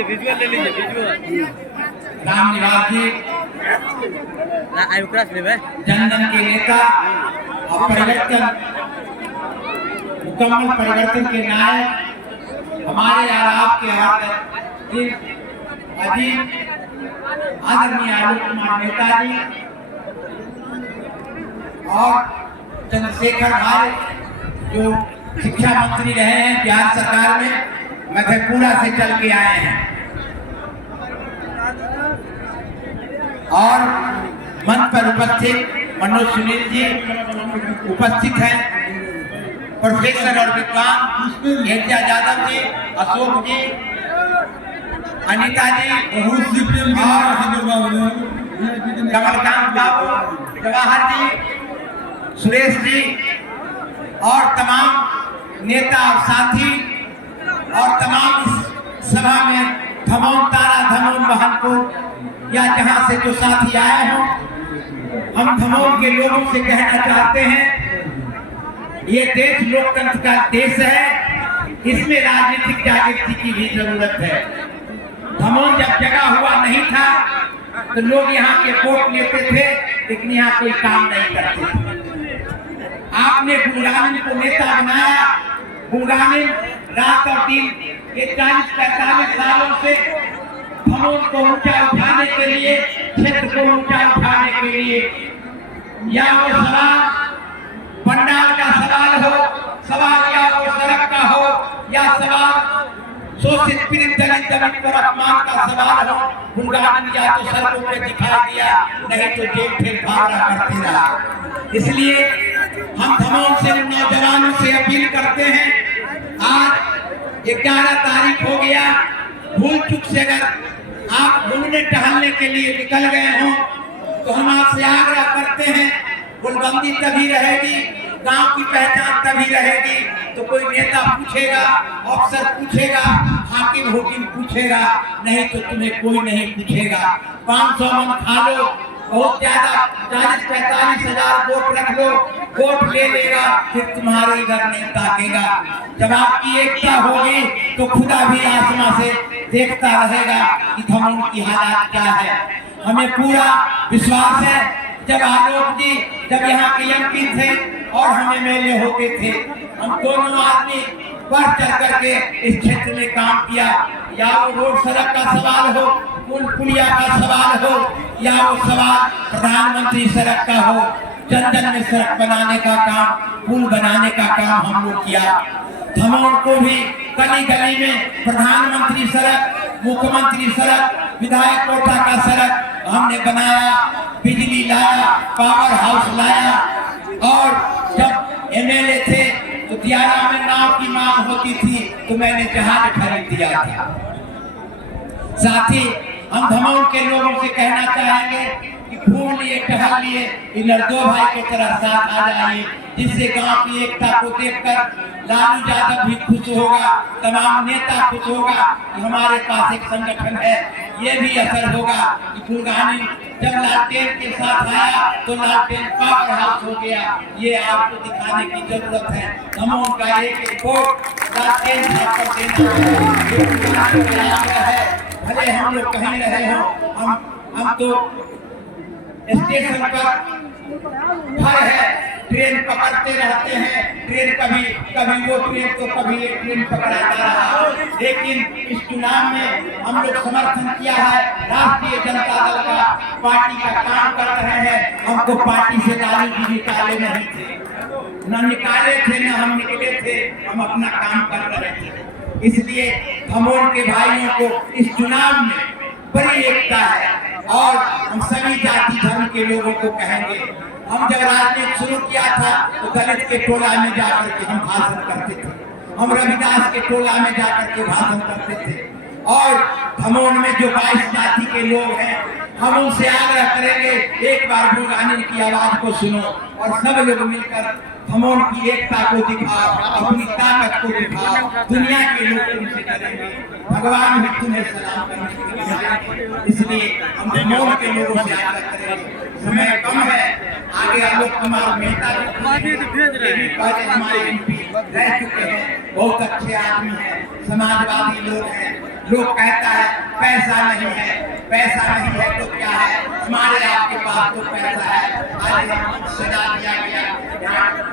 लीजिए विजुअल ले लीजिए विजुअल। राम निवास जी जनधन के नेता और परिवर्तन मुकम्मल परिवर्तन के नायक हमारे और आपके अजीत आदरणीय आलोक कुमार मेहता जी और चंद्रशेखर भाई जो शिक्षा मंत्री रहे हैं बिहार सरकार में, मधेपुरा से चल के आए हैं। और मंच पर उपस्थित मनोज सुनील जी उपस्थित हैं, प्रोफेसर और विद्वान घेटिया यादव जी, अशोक जी, अनिता जी और कमलकांत बाबू, जवाहर जी, सुरेश जी और तमाम नेता और साथी और तमाम इस सभा में धमौन तारा धमौन बहनपुर या जहां से जो साथी आए हों, हम धमौन के लोगों से कहना चाहते हैं ये देश लोकतंत्र का देश है, इसमें राजनीतिक जागृति की भी जरूरत है। धमौन जब जगह हुआ नहीं था तो लोग यहाँ के वोट लेते थे लेकिन यहाँ कोई काम नहीं करते थे। आपने गुलगानिन को नेता बनाया। गुलगानिन रात और दिन ये 40-45 सालों से धमौन को ऊंचा उठाने के लिए, क्षेत्र को ऊंचा उठाने के लिए, या वो सवाल पंडाल का सवाल हो, सवाल या वो सड़क का हो, या सवाल शोषित पीड़ित दलित पर अपमान का सवाल हो, गुलगानिन या तो सड़कों पे दिखाई दिया, नहीं तो जेल ठेल भावना करते रहा। इसलिए हम धमौन से नौजवानों से अपील करते हैं, आज 11 तारीख हो गया, भूल चूक से अगर आप घूमने टहलने के लिए निकल गए हों तो हम आपसे आग्रह करते हैं, गुलबंदी तभी रहेगी, गांव की पहचान तभी रहेगी तो कोई नेता पूछेगा, अफसर पूछेगा, हाकिम हुकिम पूछेगा, नहीं तो तुम्हें कोई नहीं पूछेगा। 500 मन खा लो, बहुत ज्यादा 40-45 हजार वोट रख लो, वोट ले लेगा, फिर तुम्हारे इधर नहीं ताकेगा। जब आपकी एकता होगी तो खुदा भी आसमां से देखता रहेगा कि धमौन की हालात क्या है। हमें पूरा विश्वास है, जब आलोक जी जब यहाँ के एमपी थे और हम एमएलए होते थे, हम दोनों आदमी बढ़ चढ़ करके इस क्षेत्र में काम किया, या वो रोड सड़क का सवाल हो, पुल पुलिया का सवाल हो, या वो सवाल प्रधानमंत्री सड़क का हो, जनधन में सड़क बनाने का काम, पुल बनाने का काम हम लोग किया। धमौन को भी गली गली में प्रधानमंत्री सड़क, मुख्यमंत्री सड़क, विधायक कोटा का सड़क हमने बनाया, बिजली लाया, पावर हाउस लाया, और जब एमएलए थे तो दियारा में नाव की मांग होती थी तो मैंने जहाज खरीद दिया था। साथ ही हम धमौन के लोगों से कहना चाहेंगे कि घूम लिए, टहल लिए, इन दो भाई की तरह साथ आ जाइए, जिससे गांव की एकता को देखकर लालू यादव भी खुश होगा, तमाम नेता खुश होगा कि हमारे पास एक संगठन है। ये भी असर होगा कि गुलगानिन जब लालटेन के साथ आया तो लालटेन पावर हाउस हो गया। ये आपको दिखाने की जरूरत है। धमौन का एक वोट लालटेन पर देना है। भले हम लोग कहीं रहे हो, हम तो स्टेशन पर भर है, ट्रेन पकड़ते रहते हैं, ट्रेन कभी वो ट्रेन तो कभी एक ट्रेन पकड़ाता रहा, लेकिन इस चुनाव में हम लोग समर्थन किया है राष्ट्रीय जनता दल का, पार्टी का काम कर रहे हैं। हमको पार्टी से लालू जी निकाले नहीं थे, न निकाले थे, न हम निकले थे, हम अपना काम कर रहे थे। इसलिए धमौन के भाइयों को इस चुनाव में बड़ी एकता है, और हम सभी जाति धर्म के लोगों को कहेंगे, हम जब राजनीति शुरू किया था तो दलित के टोला में जाकर के हम भाषण करते थे, हम रविदास के टोला में जाकर के भाषण करते थे, और धमौन में जो 22 जाति के लोग हैं हम उनसे आग्रह करेंगे एक बार गुलगानिन की आवाज को सुनो और सब लोग मिलकर धमौन की एकता को दिखाओ, अपनी ताकत को दिखाओ, दुनिया के लोग तुमसे करेंगे, भगवान भी तुम्हें सलाम करेंगे। इसलिए हम धमौन के लोगों से आग्रह करेंगे, समय कम है, आगे आलोक कुमार मेहता पहले हमारे एमपी रह चुके हैं, बहुत अच्छे आदमी हैं, समाजवादी लोग हैं, लोग कहता है पैसा नहीं है, पैसा नहीं है तो क्या है, हमारे आपके पास तो पैसा है। आज हम सजा दिया गया,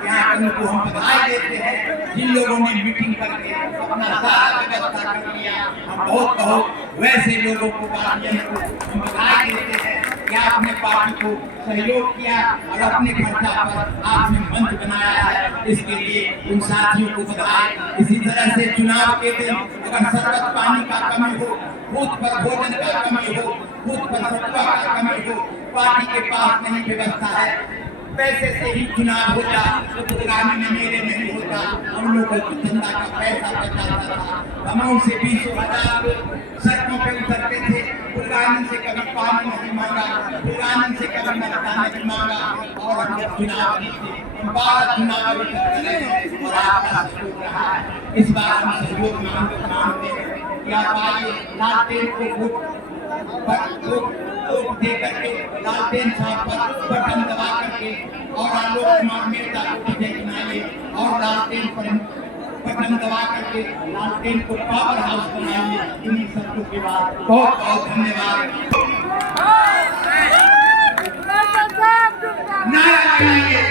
यहाँ उनको हम बधाई देते हैं जिन लोगों ने मीटिंग करके अपना सारा व्यवस्था कर लिया। हम बहुत वैसे लोगों को हम बधाई देते हैं कि आपने पार्टी को सहयोग किया और अपने खर्चा पर आपने मंच बनाया है, इसके लिए उन साथियों को बधाई। इसी तरह से चुनाव के दिन अगर शरबत पानी का कमी हो, बूथ पर भोजन का कमी हो, बूथ पर सतुआ का कमी हो, पार्टी के पास नहीं व्यवस्था है, पैसे से ही चुनाव होता तो प्रोग्राम में मेरे नहीं होता। हम लोगों को जनता का पैसा बचाता था। हम से 20,000 लोग सड़कों पे उतरते थे, प्रोग्राम से कभी पानी नहीं मांगा, प्रोग्राम से कभी मदद नहीं मांगा और हम लोग चुनाव जीते। 12 चुनाव और आपका सहयोग रहा है। इस बार हम सहयोग मांगते हैं कि आप आइए, लालटेन को वोट दे करके लालटेन साहब पर बटन दबा करके और आलोक कुमार मेहता को विजय बनाइए और लालटेन पर बटन दबा करके लालटेन को पावर हाउस बनाइए। इन्हीं शब्दों के बाद बहुत बहुत धन्यवाद। नारा लगाइए।